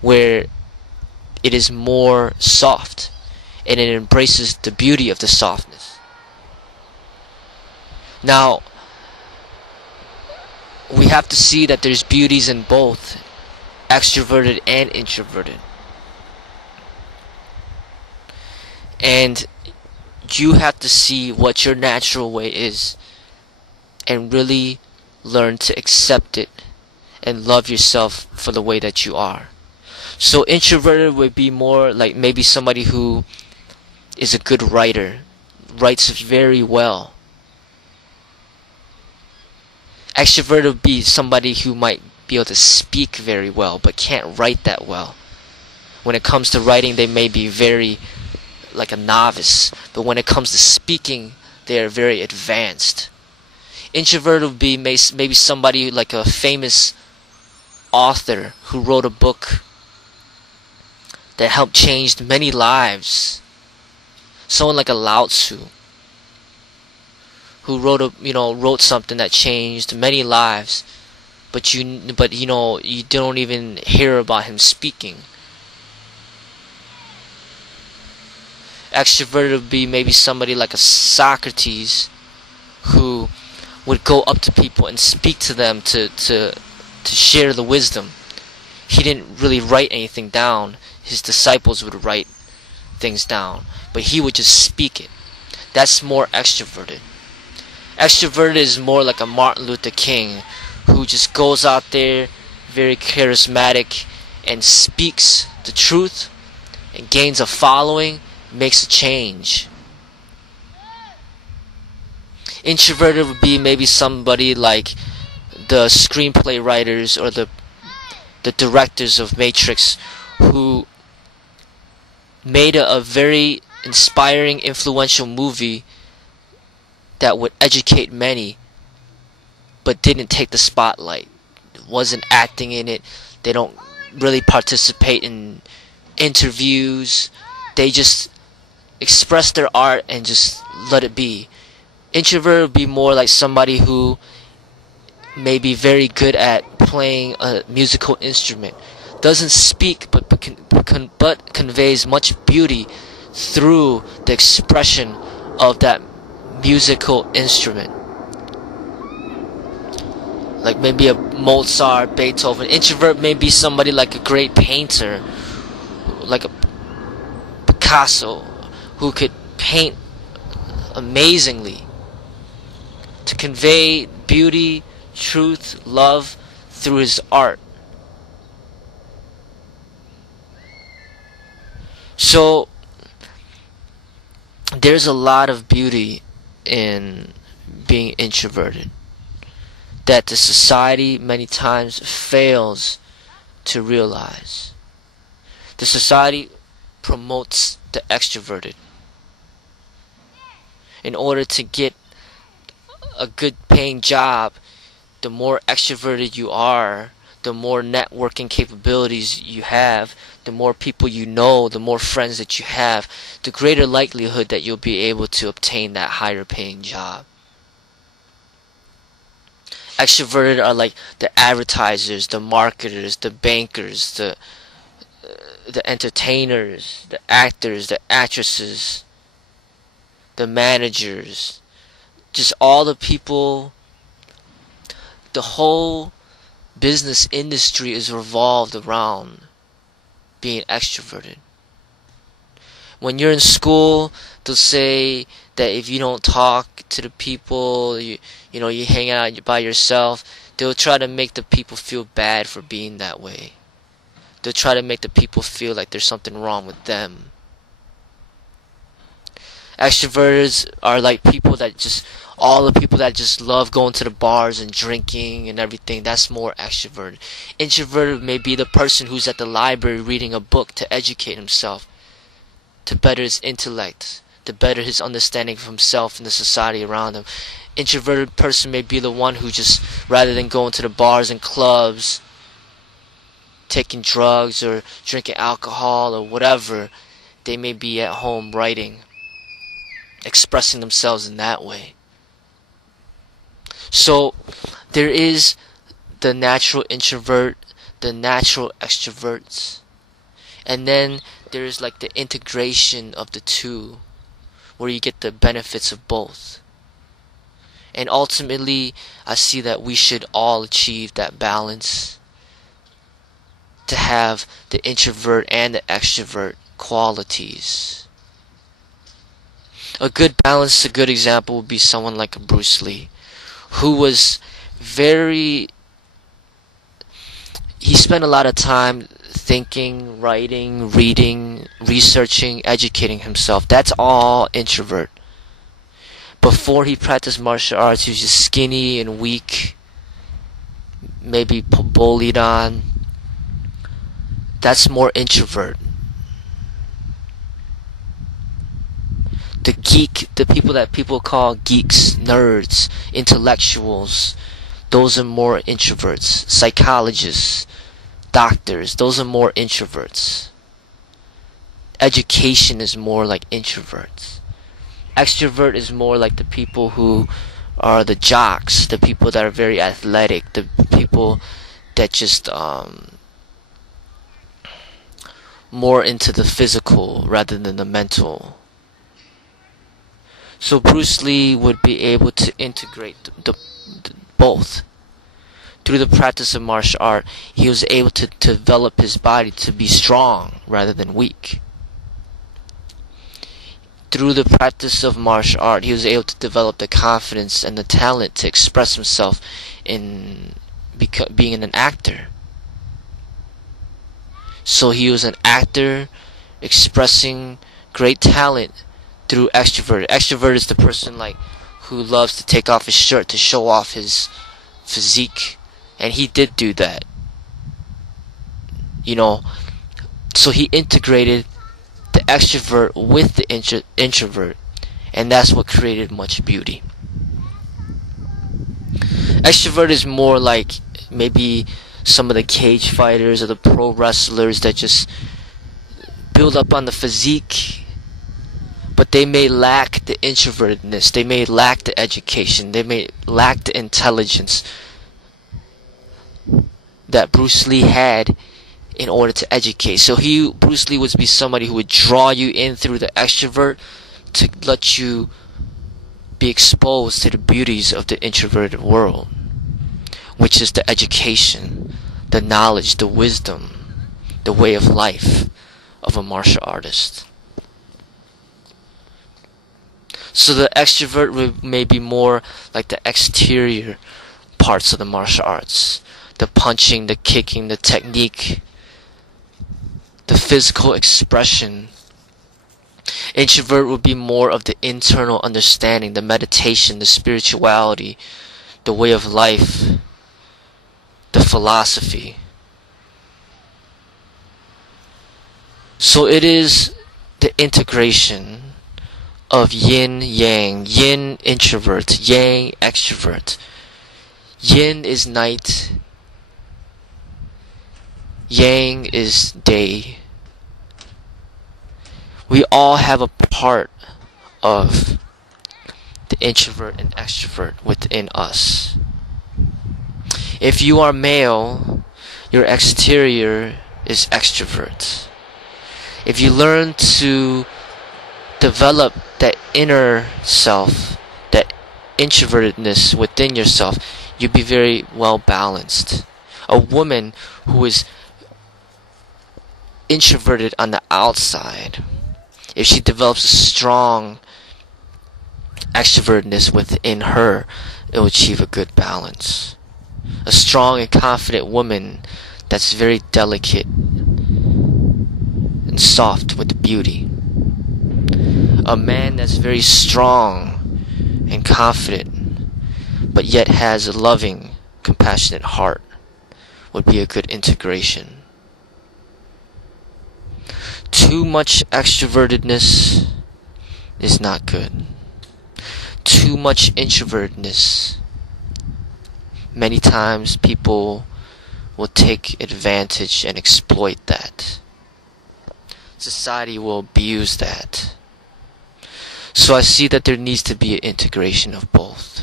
where it is more soft and it embraces the beauty of the softness. Now, we have to see that there's beauties in both extroverted and introverted. And you have to see what your natural way is and really learn to accept it and love yourself for the way that you are. So introverted would be more like maybe somebody who is a good writer, writes very well. Extroverted would be somebody who might be able to speak very well but can't write that well. When it comes to writing, they may be very like a novice, but when it comes to speaking, they are very advanced. Introverted would be maybe somebody like a famous author who wrote a book that helped change many lives. Someone like a Lao-Tzu, who wrote something that changed many lives, but you don't even hear about him speaking. Extroverted would be maybe somebody like a Socrates, who would go up to people and speak to them to share the wisdom. He didn't really write anything down. His disciples would write things down, but he would just speak it. That's more extroverted. Extroverted is more like a Martin Luther King, who just goes out there, very charismatic, and speaks the truth, and gains a following, makes a change. Introverted would be maybe somebody like the screenplay writers or the directors of Matrix, who made a very inspiring, influential movie that would educate many, but didn't take the spotlight. Wasn't acting in it. They don't really participate in interviews. They just express their art and just let it be. Introvert would be more like somebody who may be very good at playing a musical instrument. Doesn't speak, but conveys much beauty through the expression of that musical instrument. Like maybe a Mozart, Beethoven. Introvert may be somebody like a great painter, like a Picasso, who could paint amazingly to convey beauty, truth, love through his art. So there's a lot of beauty in being introverted that the society many times fails to realize. The society promotes the extroverted. In order to get a good paying job, the more extroverted you are, the more networking capabilities you have, the more people you know, the more friends that you have, the greater likelihood that you'll be able to obtain that higher paying job. Extroverted are like the advertisers, the marketers, the bankers, the entertainers, the actors, the actresses, the managers, just all the people. The whole business industry is revolved around being extroverted. When you're in school, they'll say that if you don't talk to the people, you hang out by yourself, they'll try to make the people feel bad for being that way. They'll try to make the people feel like there's something wrong with them. Extroverts are like all the people that just love going to the bars and drinking and everything. That's more extroverted. Introverted may be the person who's at the library reading a book to educate himself, to better his intellect, to better his understanding of himself and the society around him. Introverted person may be the one who just, rather than going to the bars and clubs, taking drugs or drinking alcohol or whatever, they may be at home writing, expressing themselves in that way. So there is the natural introvert, the natural extroverts, And then there's like the integration of the two, where you get the benefits of both. And ultimately, I see that we should all achieve that balance, to have the introvert and the extrovert qualities. A good balance, a good example would be someone like Bruce Lee, who was he spent a lot of time thinking, writing, reading, researching, educating himself. That's all introvert. Before he practiced martial arts, he was just skinny and weak, maybe bullied on. That's more introvert. The geek, the people that people call geeks, nerds, intellectuals, those are more introverts. Psychologists, doctors, those are more introverts. Education is more like introverts. Extrovert is more like the people who are the jocks, the people that are very athletic, the people that just more into the physical rather than the mental. So Bruce Lee would be able to integrate the both. Through the practice of martial art, he was able to develop his body to be strong rather than weak. Through the practice of martial art, he was able to develop the confidence and the talent to express himself in being an actor. So he was an actor expressing great talent through extrovert. Extrovert is the person like who loves to take off his shirt to show off his physique, and he did do that. So he integrated the extrovert with the introvert, and that's what created much beauty. Extrovert is more like maybe some of the cage fighters or the pro wrestlers that just build up on the physique, but they may lack the introvertedness, they may lack the education, they may lack the intelligence that Bruce Lee had in order to educate. So Bruce Lee would be somebody who would draw you in through the extrovert to let you be exposed to the beauties of the introverted world, which is the education, the knowledge, the wisdom, the way of life of a martial artist. So the extrovert may be more like the exterior parts of the martial arts. The punching, the kicking, the technique, the physical expression. Introvert would be more of the internal understanding, the meditation, the spirituality, the way of life, the philosophy. So it is the integration of yin yang, yin introvert, yang extrovert. Yin is night, yang is day. We all have a part of the introvert and extrovert within us. If you are male, your exterior is extrovert. If you learn to develop that inner self, that introvertedness within yourself, you'll be very well balanced. A woman who is introverted on the outside, if she develops a strong extrovertedness within her, it will achieve a good balance. A strong and confident woman that's very delicate and soft with beauty. A man that's very strong and confident, but yet has a loving, compassionate heart would be a good integration. Too much extrovertedness is not good. Too much introvertedness, many times people will take advantage and exploit that. Society will abuse that. So I see that there needs to be an integration of both.